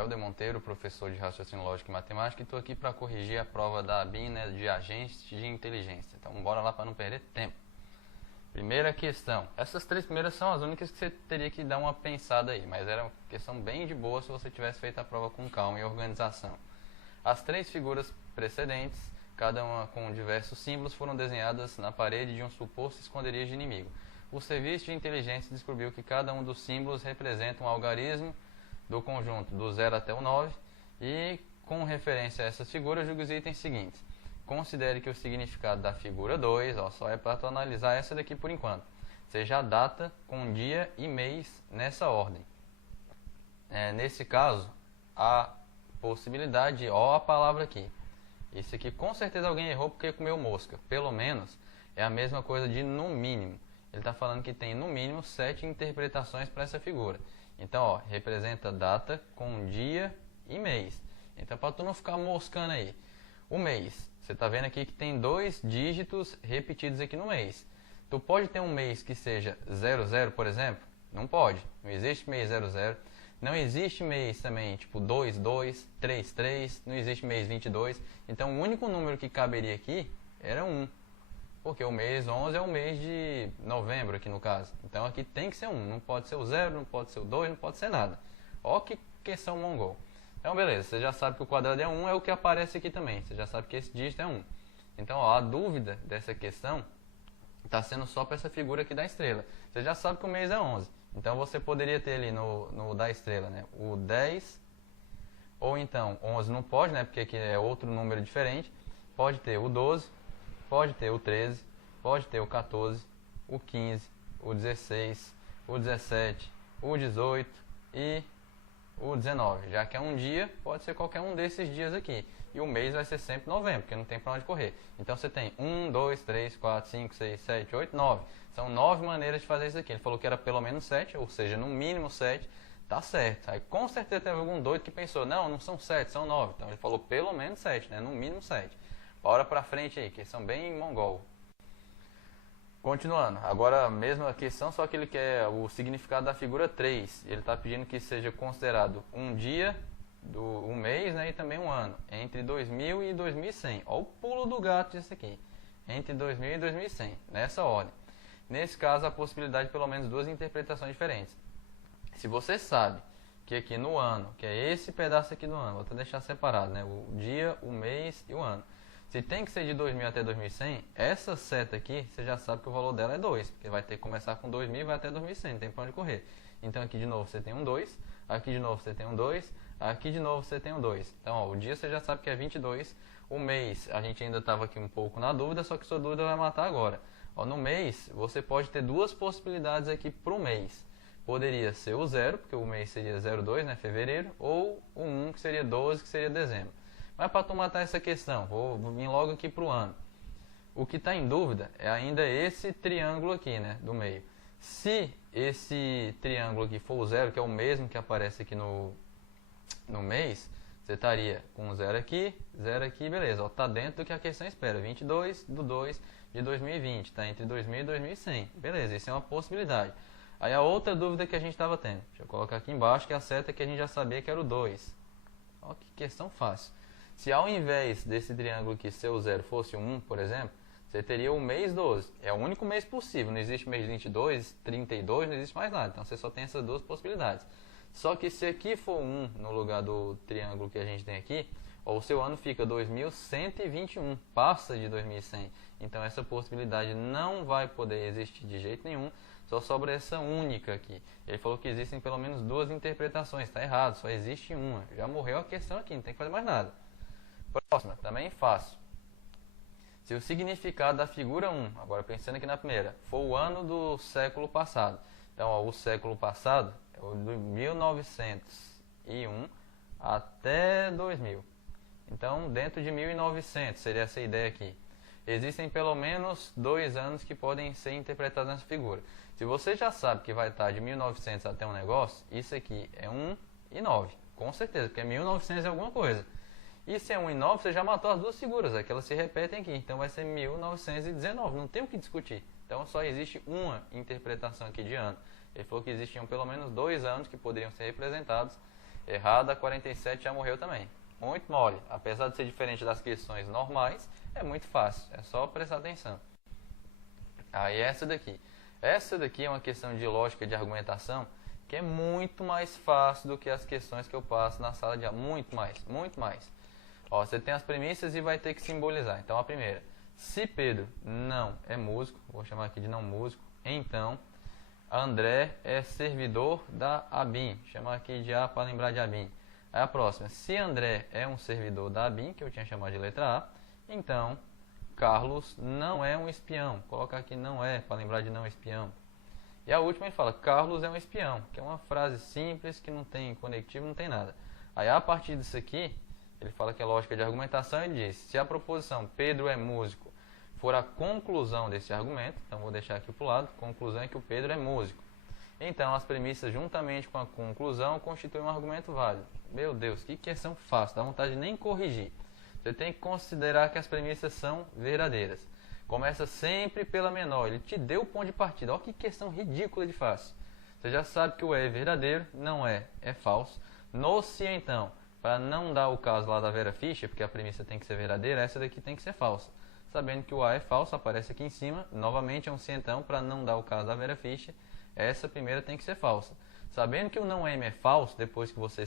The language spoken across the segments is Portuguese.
Helder Monteiro, professor de Raciocínio Lógico e Matemática, e estou aqui para corrigir a prova da ABIN, né, de Agentes de Inteligência. Então, bora lá para não perder tempo. Primeira questão. Essas três primeiras são as únicas que você teria que dar uma pensada aí, mas era uma questão bem de boa se você tivesse feito a prova com calma e organização. As três figuras precedentes, cada uma com diversos símbolos, foram desenhadas na parede de um suposto esconderijo de inimigo. O serviço de inteligência descobriu que cada um dos símbolos representa um algarismo do conjunto do 0 até o 9 e, com referência a essas figuras, julgue os itens seguintes. Considere que o significado da figura 2, só é para tu analisar essa daqui por enquanto, seja a data com dia e mês nessa ordem. Nesse caso, a possibilidade, a palavra aqui. Isso aqui com certeza alguém errou porque comeu mosca. Pelo menos é a mesma coisa de no mínimo. Ele está falando que tem no mínimo 7 interpretações para essa figura. Então, representa data com dia e mês. Então, para tu não ficar moscando aí. O mês, você está vendo aqui que tem 2 dígitos repetidos aqui no mês. Tu pode ter um mês que seja 00, por exemplo? Não pode. Não existe mês 00. Não existe mês também, tipo 22, 33. Não existe mês 22. Então, o único número que caberia aqui era 1. Porque o mês 11 é o mês de novembro aqui no caso. Então aqui tem que ser 1. Não pode ser o 0, não pode ser o 2, não pode ser nada. Ó que questão mongol. Então beleza, você já sabe que o quadrado é 1, é o que aparece aqui também. Você já sabe que esse dígito é 1. Então a dúvida dessa questão está sendo só para essa figura aqui da estrela. Você já sabe que o mês é 11. Então você poderia ter ali no da estrela, né, o 10, ou então 11 não pode, né, porque aqui é outro número diferente. Pode ter o 12. Pode ter o 13, pode ter o 14, o 15, o 16, o 17, o 18 e o 19. Já que é um dia, pode ser qualquer um desses dias aqui. E o mês vai ser sempre novembro, porque não tem para onde correr. Então você tem 1, 2, 3, 4, 5, 6, 7, 8, 9. São 9 maneiras de fazer isso aqui. Ele falou que era pelo menos 7, ou seja, no mínimo 7. Tá certo. Aí com certeza teve algum doido que pensou, não são 7, são 9. Então ele falou pelo menos 7, né? No mínimo 7. Bora pra frente aí, que são bem mongol. Continuando, agora a mesma questão, só que ele quer o significado da figura 3. Ele está pedindo que seja considerado um dia, um mês, né, e também um ano, entre 2000 e 2100. Olha o pulo do gato disso aqui. Entre 2000 e 2100, nessa ordem. Nesse caso, a possibilidade de pelo menos 2 interpretações diferentes. Se você sabe que aqui no ano, que é esse pedaço aqui do ano, vou até deixar separado, né, o dia, o mês e o ano. Se tem que ser de 2000 até 2100, essa seta aqui, você já sabe que o valor dela é 2. Porque vai ter que começar com 2000 e vai até 2100, não tem para onde correr. Então aqui de novo você tem um 2, aqui de novo você tem um 2, aqui de novo você tem um 2. Então o dia você já sabe que é 22, o mês a gente ainda estava aqui um pouco na dúvida, só que sua dúvida vai matar agora. No mês você pode ter 2 possibilidades aqui para o mês. Poderia ser o 0, porque o mês seria 02, né, fevereiro, ou o 1, que seria 12, que seria dezembro. Mas para tu matar essa questão, vou vir logo aqui para o ano. O que está em dúvida é ainda esse triângulo aqui, né, do meio. Se esse triângulo aqui for o 0, que é o mesmo que aparece aqui no mês, você estaria com 0 aqui, beleza. Está dentro do que a questão espera. 22 de 2 de 2020, está entre 2000 e 2100. Beleza, isso é uma possibilidade. Aí a outra dúvida que a gente estava tendo, deixa eu colocar aqui embaixo, que é a seta que a gente já sabia que era o 2. Olha que questão fácil. Se ao invés desse triângulo aqui ser o 0 fosse o 1, por exemplo, você teria o mês 12. É o único mês possível. Não existe mês 22, 32, não existe mais nada. Então você só tem essas 2 possibilidades. Só que se aqui for 1 no lugar do triângulo que a gente tem aqui, o seu ano fica 2121, passa de 2100. Então essa possibilidade não vai poder existir de jeito nenhum. Só sobra essa única aqui. Ele falou que existem pelo menos 2 interpretações. Está errado, só existe uma. Já morreu a questão aqui, não tem que fazer mais nada. Próxima, também fácil. Se o significado da figura 1, agora pensando aqui na primeira, for o ano do século passado. Então, o século passado é o de 1901 até 2000. Então, dentro de 1900, seria essa ideia aqui. Existem pelo menos 2 anos que podem ser interpretados nessa figura. Se você já sabe que vai estar de 1900 até um negócio, isso aqui é 1 e 9. Com certeza, porque 1900 é alguma coisa. E se é 1 e 9, você já matou as 2 figuras, que elas se repetem aqui. Então vai ser 1919, não tem o que discutir. Então só existe uma interpretação aqui de ano. Ele falou que existiam pelo menos 2 anos que poderiam ser representados Errado, a 47 já morreu também. Muito mole. Apesar de ser diferente das questões normais, é muito fácil. É só prestar atenção. Aí essa daqui. Essa daqui é uma questão de lógica de argumentação que é muito mais fácil do que as questões que eu passo na sala de aula. Muito mais, muito mais. Ó, você tem as premissas e vai ter que simbolizar. Então a primeira. Se Pedro não é músico, vou chamar aqui de não músico, então André é servidor da ABIN. Vou chamar aqui de A para lembrar de ABIN. Aí a próxima. Se André é um servidor da ABIN, que eu tinha chamado de letra A, então Carlos não é um espião. Vou colocar aqui não é, para lembrar de não espião. E a última ele fala, Carlos é um espião, que é uma frase simples, que não tem conectivo, não tem nada. Aí a partir disso aqui, ele fala que é lógica de argumentação e diz, se a proposição Pedro é músico for a conclusão desse argumento, então vou deixar aqui para o lado, conclusão é que o Pedro é músico. Então as premissas juntamente com a conclusão constituem um argumento válido. Meu Deus, que questão fácil, dá vontade de nem corrigir. Você tem que considerar que as premissas são verdadeiras. Começa sempre pela menor, ele te deu o ponto de partida. Olha que questão ridícula de fácil. Você já sabe que o é verdadeiro, não é falso. No se então, para não dar o caso lá da Vera Fischer, porque a premissa tem que ser verdadeira, essa daqui tem que ser falsa. Sabendo que o A é falso, aparece aqui em cima, novamente é um se então, para não dar o caso da Vera Fischer, essa primeira tem que ser falsa. Sabendo que o não M é falso, depois que você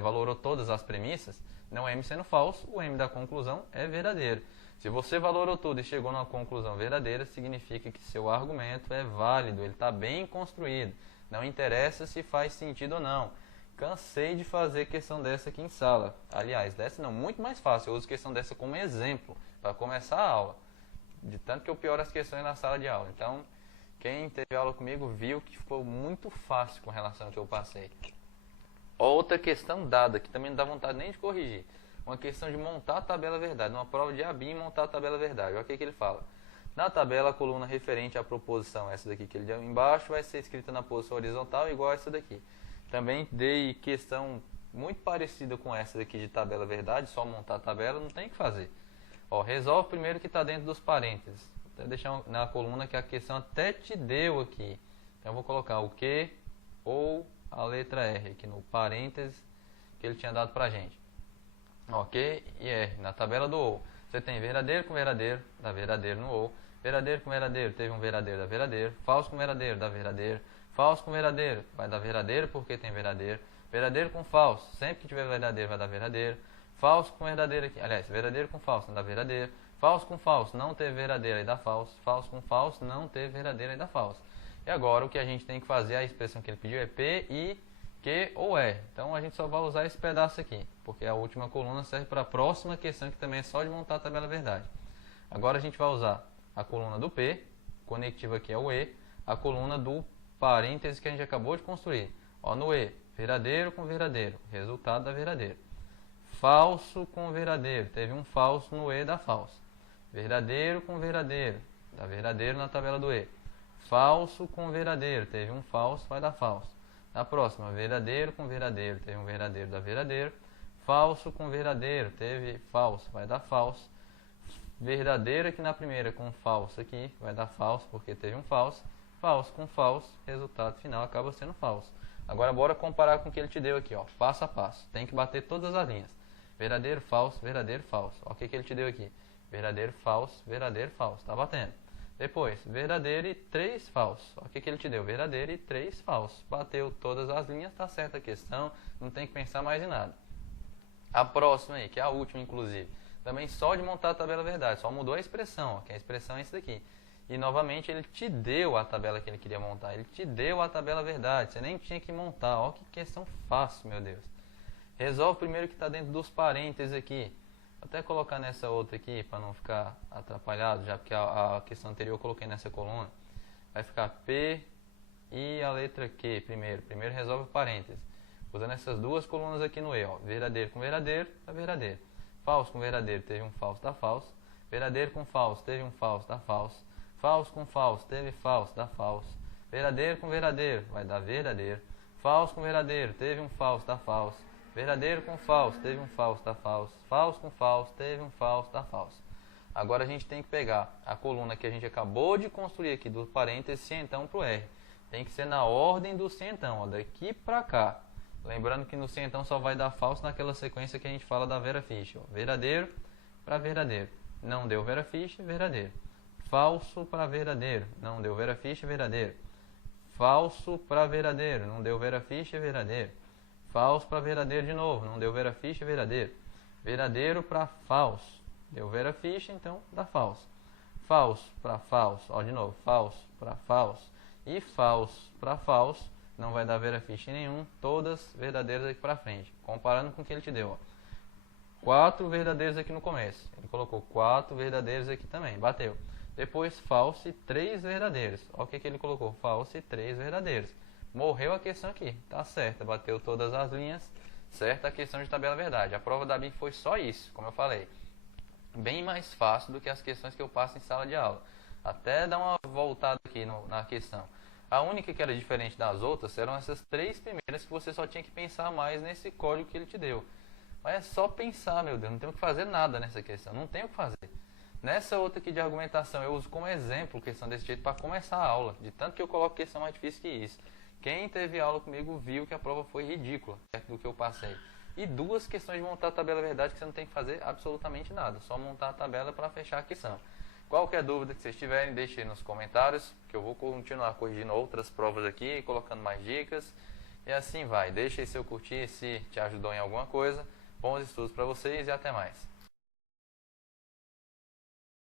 valorou todas as premissas, não M sendo falso, o M da conclusão é verdadeiro. Se você valorou tudo e chegou numa conclusão verdadeira, significa que seu argumento é válido, ele está bem construído. Não interessa se faz sentido ou não. Cansei de fazer questão dessa aqui em sala. Aliás, dessa não, muito mais fácil. Eu uso questão dessa como exemplo, para começar a aula. De tanto que eu pioro as questões na sala de aula. Então, quem teve aula comigo viu que ficou muito fácil com relação ao que eu passei. Outra questão dada, que também não dá vontade nem de corrigir. Uma questão de montar a tabela verdade. Numa prova de ABIN, montar a tabela verdade. Olha o que ele fala. Na tabela, a coluna referente à proposição, essa daqui que ele deu embaixo, vai ser escrita na posição horizontal igual a essa daqui. Também dei questão muito parecida com essa daqui de tabela verdade, só montar a tabela, não tem o que fazer. Ó, resolve primeiro o que está dentro dos parênteses. Vou deixar na coluna que a questão até te deu aqui. Então eu vou colocar o que ou a letra R aqui no parênteses que ele tinha dado pra gente. Ok? E R. Na tabela do ou. Você tem verdadeiro com verdadeiro, dá verdadeiro no ou. Verdadeiro com verdadeiro, teve um verdadeiro, dá verdadeiro. Falso com verdadeiro, dá verdadeiro. Falso com verdadeiro, vai dar verdadeiro porque tem verdadeiro. Verdadeiro com falso, sempre que tiver verdadeiro vai dar verdadeiro. Falso com verdadeiro aqui, aliás, verdadeiro com falso não dá verdadeiro. Falso com falso, não teve verdadeiro, aí dá falso. Falso com falso, não teve verdadeiro, aí dá falso. E agora o que a gente tem que fazer, a expressão que ele pediu é P, I, Q ou R. Então a gente só vai usar esse pedaço aqui, porque a última coluna serve para a próxima questão, que também é só de montar a tabela verdade. Agora a gente vai usar a coluna do P, conectivo aqui é o E, a coluna do parênteses que a gente acabou de construir. Ó, no E, verdadeiro com verdadeiro, resultado da verdadeiro. Falso com verdadeiro, teve um falso no E da falso. Verdadeiro com verdadeiro, dá verdadeiro na tabela do E. Falso com verdadeiro, teve um falso, vai dar falso. Na próxima, verdadeiro com verdadeiro, teve um verdadeiro, dá verdadeiro. Falso com verdadeiro, teve falso, vai dar falso. Verdadeiro aqui na primeira com falso aqui, vai dar falso porque teve um falso. Falso com falso, resultado final acaba sendo falso. Agora bora comparar com o que ele te deu aqui, ó, passo a passo. Tem que bater todas as linhas. Verdadeiro, falso, falso. Ó, o que ele te deu aqui? Verdadeiro, falso, tá batendo. Depois, verdadeiro e 3 falsos. Ó, o que ele te deu? Verdadeiro e 3 falsos. Bateu todas as linhas, tá certa a questão, não tem que pensar mais em nada. A próxima aí, que é a última inclusive. Também só de montar a tabela verdade, só mudou a expressão, ó, que a expressão é isso daqui. E novamente ele te deu a tabela que ele queria montar, ele te deu a tabela verdade, você nem tinha que montar. Ó, que questão fácil, meu Deus. Resolve primeiro o que está dentro dos parênteses aqui. Vou até colocar nessa outra aqui para não ficar atrapalhado, já porque a questão anterior eu coloquei nessa coluna. Vai ficar P e a letra Q primeiro. Primeiro resolve o parênteses. Usando essas duas colunas aqui no E, ó. Verdadeiro com verdadeiro, dá verdadeiro. Falso com verdadeiro, teve um falso, dá falso. Verdadeiro com falso, teve um falso, dá falso. Falso com falso, teve falso, dá falso. Verdadeiro com verdadeiro, vai dar verdadeiro. Falso com verdadeiro, teve um falso, dá falso. Verdadeiro com falso, teve um falso, dá falso. Falso com falso, teve um falso, dá falso. Agora a gente tem que pegar a coluna que a gente acabou de construir aqui do parênteses se então para o R. Tem que ser na ordem do se então, ó, daqui para cá. Lembrando que no sim então só vai dar falso naquela sequência que a gente fala da Vera Fischer. Verdadeiro para verdadeiro. Não deu Vera Fischer, verdadeiro. Falso para verdadeiro. Não deu Vera Fischer, verdadeiro. Falso para verdadeiro. Não deu Vera Fischer, verdadeiro. Falso para verdadeiro de novo. Não deu Vera Fischer, verdadeiro. Verdadeiro para falso. Deu Vera Fischer, então dá falso. Falso para falso. Ó, de novo. Falso para falso. E falso para falso. Não vai dar Vera Fischer nenhum. Todas verdadeiras aqui para frente. Comparando com o que ele te deu. Ó. 4 verdadeiros aqui no começo. Ele colocou 4 verdadeiros aqui também. Bateu. Depois falso e 3 verdadeiros. Olha o que ele colocou. Falso e 3 verdadeiros. Morreu a questão aqui. Tá certa. Bateu todas as linhas. Certa a questão de tabela verdade. A prova da BIM foi só isso, como eu falei. Bem mais fácil do que as questões que eu passo em sala de aula. Até dar uma voltada aqui na questão. A única que era diferente das outras eram essas 3 primeiras que você só tinha que pensar mais nesse código que ele te deu. Mas é só pensar, meu Deus. Não tem o que fazer nada nessa questão. Não tem o que fazer. Nessa outra aqui de argumentação, eu uso como exemplo questão desse jeito para começar a aula. De tanto que eu coloco questão mais difícil que isso. Quem teve aula comigo viu que a prova foi ridícula, perto do que eu passei. E 2 questões de montar a tabela verdade que você não tem que fazer absolutamente nada. Só montar a tabela para fechar a questão. Qualquer dúvida que vocês tiverem, deixem nos comentários, que eu vou continuar corrigindo outras provas aqui, colocando mais dicas. E assim vai. Deixe aí seu curtir se te ajudou em alguma coisa. Bons estudos para vocês e até mais.